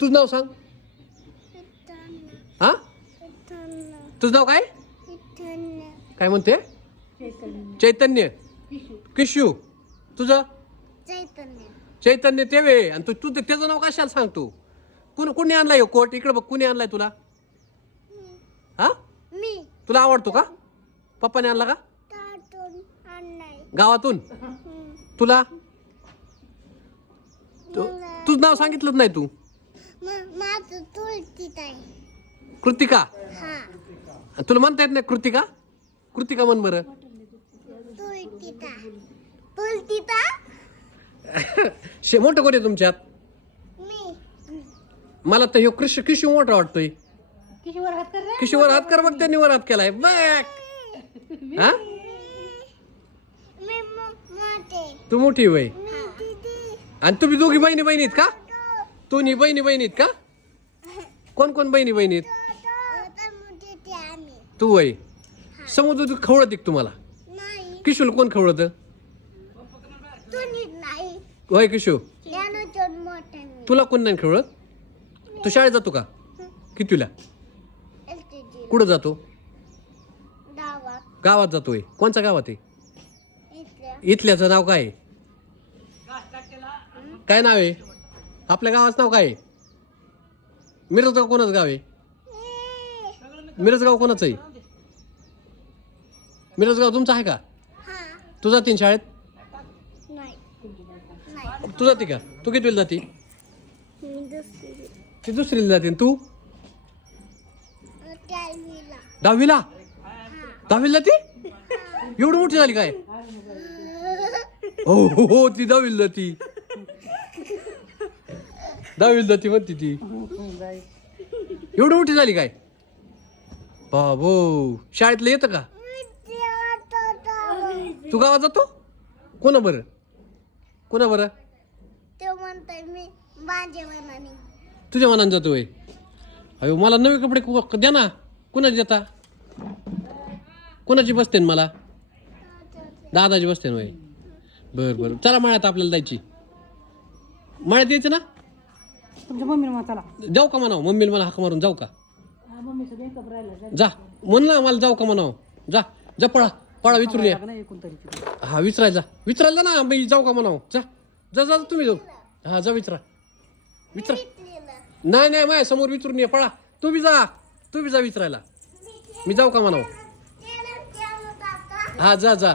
तुझं नाव सांग. हा तुझं नाव काय काय म्हणते. चैतन्य. किशू. तुझं चैतन्य तेवे. आणि तू तू त्याचं नाव कशाला सांगतो. कुणी आणलाय कोट. इकडे बघ कुणी आणलाय तुला. हा तुला आवडतो का. पप्पाने आणला का गावातून. तुला तुझं नाव सांगितलंच नाही तू. कृतिका. तुला म्हणता येत नाही कृतिका. कृतिका म्हण बरं. मोठं कोण आहे तुमच्यात. मला तर ह्यो किशू मोठा वाटतोय. किशोर हात कर बघ. त्यांनी वर हात केलाय बघ. हा तू मोठी वय. आणि तुम्ही दोघी बहिणी बहिणीत का. तुम्ही बहिणीत का. कोण कोण बहिणीत. तू वय. समुद्र खवळत एक तुम्हाला. किशोर कोण खवळत. वय किशो. तुला कोण नाही खवळत. तू शाळेत जातो का. कितीला. कुठं जातो. गावात जातोय. कोणच्या गावात आहे. इथल्याचं नाव काय आहे. काय नाव आहे. आपल्या गावाचं नाव काय आहे. मिरजगाव कोणाचं गाव आहे. मिरजगाव कोणाचं आहे. मिरजगाव तुमचं आहे का. तू जातीन शाळेत. तू जाते का. तू कितवीला जाते. ती दुसरीला जाते. तू 10वीला. 10वीला ती. एवढी मोठी झाली काय. हो हो हो ती 10वीला जाती. 10वीला जाती म्हणती ती. एवढी मोठी झाली काय. बाबो शाळेतलं येतं का. तू गावात जातो. कोणा बरं. तुझ्या मनाने जातोय. अयो मला नवे कपडे द्या ना. कुणाची देता. कुणाची बसते मला. दादाची बसते वय. बरं चला मळ्यात आपल्याला जायची. मळ्यात यायचं ना. तुमच्या मम्मीला चला जाऊ का म्हणाव. मम्मीला मला हाक मारून जाऊ का. जा म्हण ना मला जाऊ का म्हणाव. जा जा पळा विचारून या. हा विचारायला ना. मी जाऊ का म्हणाव. जा जा जा तुम्ही जाऊ. हा जा विचारा. नाही माझ्या समोर विचारून ये. पळा तुम्ही जा विचारायला. मी जाऊ का म्हणाव. हा जा जा.